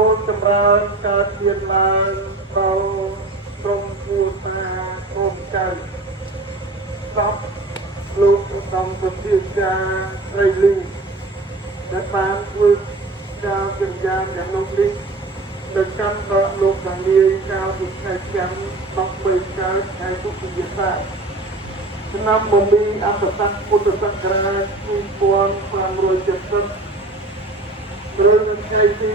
ចូលចម្រើនកើតមានឡើងដល់ក្រុមគ្រួសារក្រុមចៅស្បលោកសំពុទ្ធិចាត្រីលីដែលបានធ្វើការចិញ្ចាមយ៉ាងនោះនេះដោយកាន់ដកលោកទាំងលាយកាលពីថ្ងៃច័ន្ទ13កើតខែទុតិយសាឆ្នាំមមីអន្តស័កពុទ្ធសករាជ2570ឬនៅថ្ងៃទី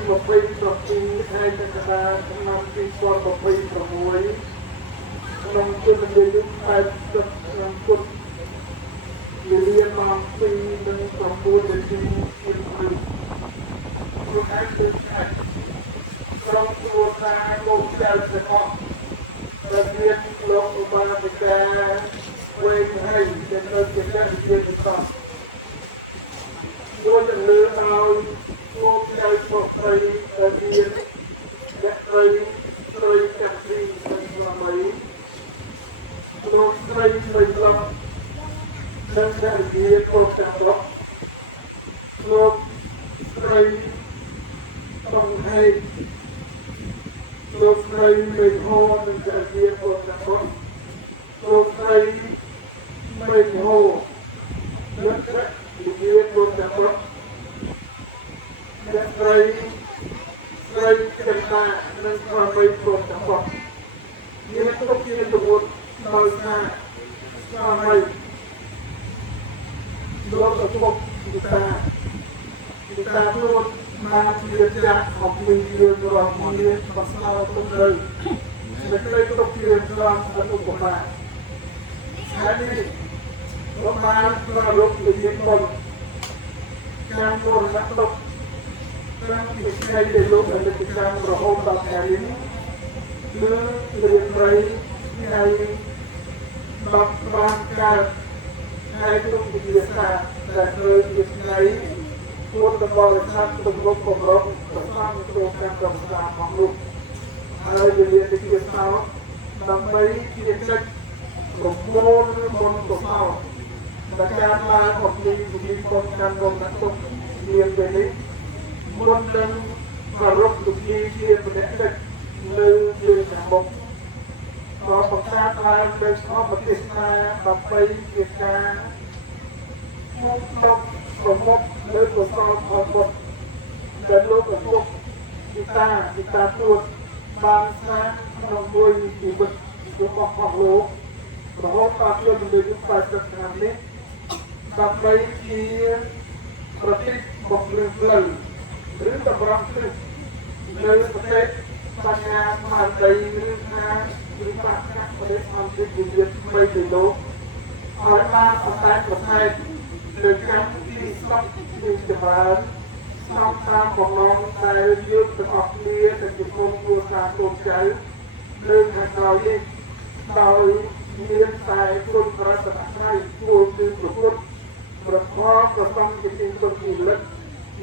27ខែកក្កដាឆ្នាំ2026ក្នុងជលនិយម80ឆ្នាំពុទ្ធវេលាម៉ោង2:09នាទីជាព្រឹកលោកអាចទៅអាចក្រុមគ្រួសារលោកចៅទាំងអស់ដែលមានលោកឧបាសិកាវេទហើយដែលនៅជាអ្នកវិទ្យាសាស្ត្រជួយជំនឿឲ្យលោកចៅពុទ្ធស្រីដែលមានអ្នកស្រីស្រីកាត់រីស្រីលោកស្រីស្រីឡងនិងអ្នកវិទ្យាពុទ្ធទាំងអស់លោកស្រីបង្ហាញលោកស្រីមេហោនិងអ្នកវិទ្យាពុទ្ធទាំងអស់លោកស្រីមេហោនិងអ្នកវិទ្យាពុទ្ធទាំងអស់អ្នកស្រីស្រីចិន្តានិងស្វាមីពុទ្ធទាំងអស់មានទុកជាទង្វើដោយសារស្វាមីលោកឪពុកពិតាខ្លួនបានជាចាក់អំពីរឿងរបស់គ្នាបន្សល់ទុកទៅមិនเคยទុកជាត្រង់អនុបមាហើយនេះលោកបានប្ររពវិញ្ញាណបុណ្យចាំមរណទុកតាំងពីថ្ងៃដែលលោកបានទៅចាំរហូតដល់ថ្ងៃនេះគឺរៀបរយថ្ងៃ10បានកើតថ្ងៃទុកវិទ្យាសាស្ត្រដែលเคยជាថ្ងៃខ្លួនរបស់បរិស័ទទំនុកបំរុងប្រសាទចូលកម្មកម្មការของលោកហើយវិញ្ញាណវិទ្យាសាស្ត្រដើម្បីជាកិច្ចប្រមូលមុនកុសលដែលការឡើងអំពីវិញ្ញាណបុណ្យកម្មរំលឹកទុកមានពេលនេះមុននឹងប្ររពវិញ្ញាណជាម្នាក់ទឹកលើលើខាងមុខក៏បង្កើតឡើងដោយស្អប់ប្រទេសណាដើម្បីជាការមុខមកប្រមុខលើកុសលផលបុត្រដែលលោកឪពុកពិតាទួតបានសាងក្នុងមួយជីវិតរបស់អស់លោករហូតដល់ជាជំនឿ80ឆ្នាំនេះដើម្បីជាប្រតិបត្តិលើផ្លូវឬតម្រង់ទិសនៅប្រទេសបញ្ញាស្មារតីឬថាឬបាក់កាក់ប្រទេសអន្តរជាតិថ្មីទៅលោកឲ្យបានអន្តរប្រទេសលើកម្មវិធីស្រុកជាចម្រើនស្នងតាមបំណងដែលយើងទាំងអស់គ្នាដែលជាគុណគួរការកូនចៅលើខាងក្រោយនេះដោយមានតែគុណប្រតនត្រ័យគួរគឺប្រពុតប្រកបប្រសំជាទីគុណគូលិត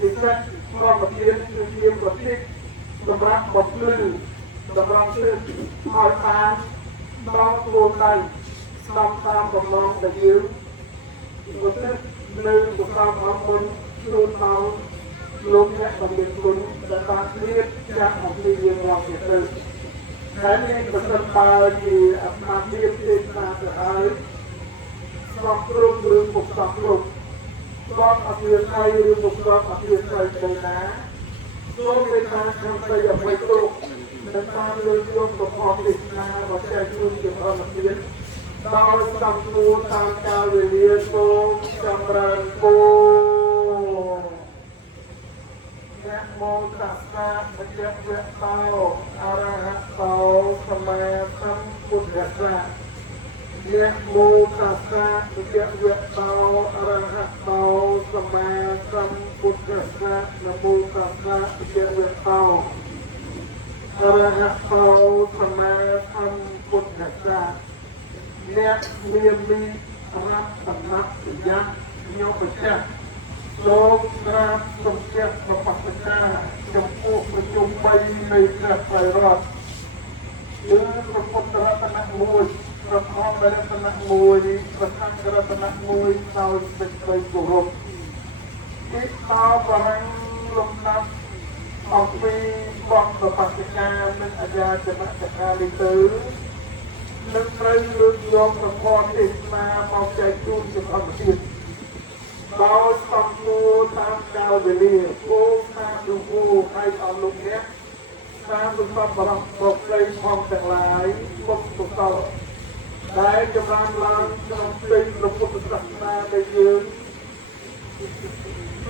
និស្សិតមកប្រធានគឺជាប្រតិសម្រាប់បំភ្លឺតម្រង់ទិសឲ្យបានដល់ខ្លួនដៃស្ដំតាមបំណងដែលយើងឧទ្ទិសនៅកុសលអរគុណជូនដល់លោកអ្នកបរិយាគុណដែលបានជ្រាបចាស់អំពីយើងរងជាទៅហើយនេះប្រសិនបើជាអាត្មាភាពទេសាទៅហើយស្របគ្រប់ឬពុកស្របគ្រប់ស្របអធិស្ឋានឬពុកស្របអធិស្ឋានទៅណាសូមមេត្តាខំទៅអភ័យទោសដែលបានលើកយកប្រព័ន្ធទេសនារបស់ចែកជូនជាអនុញ្ញាតដោយសំទួតាមកាលវេលាសូមចម្រើនពរนะโมตัสสะภะคะวะโตอะระหะโตสัมมาสัมพุทธัสสะนะโมตัสสะภะคะวะโตอะระหะโตสัมมาสัมพุทธัสสะนะโมตัสสะภะคะวะโตอะระหะโตสัมมาสัมพุทธัสสะអ្នកមានមានរាប់សំណាក់ប្រយ័ត្នខ្ញុំប្រកាសលោកក្រាបសំជះប្រកាសការចំពោះប្រជុំ3នៃព្រះបរិរតគឺព្រះពុទ្ធរតនៈ1ព្រះធម្មរតនៈ1ព្រះសង្ឃរតនៈ1ដោយសេចក្តីគោរពទីតបរិងលំដាប់អ អំពីបទប្រតិកម្មនិងអាញាចនៈចកាលីទៅនឹងត្រូវលើកយកប្រព័ន្ធទេសនាមកចែកជូនជាអន្តរជាតិដោយសំគួរតាមកាលវេលាគោលតាមលោកគោឲ្យអស់លោកអ្នកតាមប្រកបបរំប្រព្រៃផងទាំងឡាយពុទ្ធកុសលដែលចម្រើនឡើងក្នុងផ្ទៃព្រះពុទ្ធសាសនាដែលយើង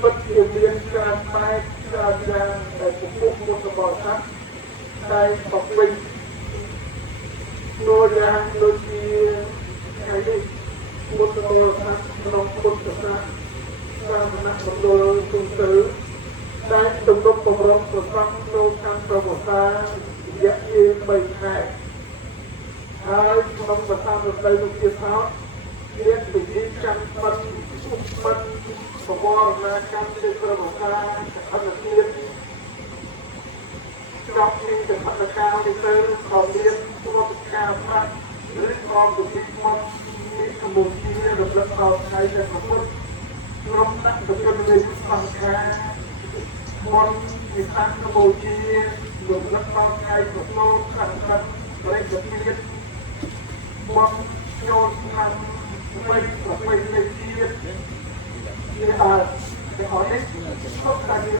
ពិតជាមានការបែកច្រើនយ៉ាងដែលពុទ្ធពុទ្ធបរិស័ទដែលបព្វេដូចយ៉ាងដូចជាថ្ងៃនេះពុទ្ធបរិស័ទក្នុងពុទ្ធសាសនាសាមណមណ្ឌលទូទៅដែលទំនុកបំរុងប្រសង់ចូលកម្មប្រវត្តិរយៈពេល3ខែហើយក្នុងប្រតាមរដូវលោកជាថោមានពិធីចាំបិណ្ឌឧបបិណ្ឌបវរណាកម្មជាប្រវត្តិអន្តរជាតិចប់ពីកថាកាលនេះទៅក៏មានព្រឹត្តិការណ៍ផ្សេងឬក៏ពិធីមកពីកម្ពុជារំលឹកដល់ថ្ងៃដែលប្រពុតក្រុមអ្នកប្រជុំនៃសង្ឃាមនវិសាកម្ពុជារំលឹកដល់ថ្ងៃប្រសូតខាងក្រៅប្រទេសជាតិមកចូលឆ្នាំ2023ជាអត់តែនេះទុកតែ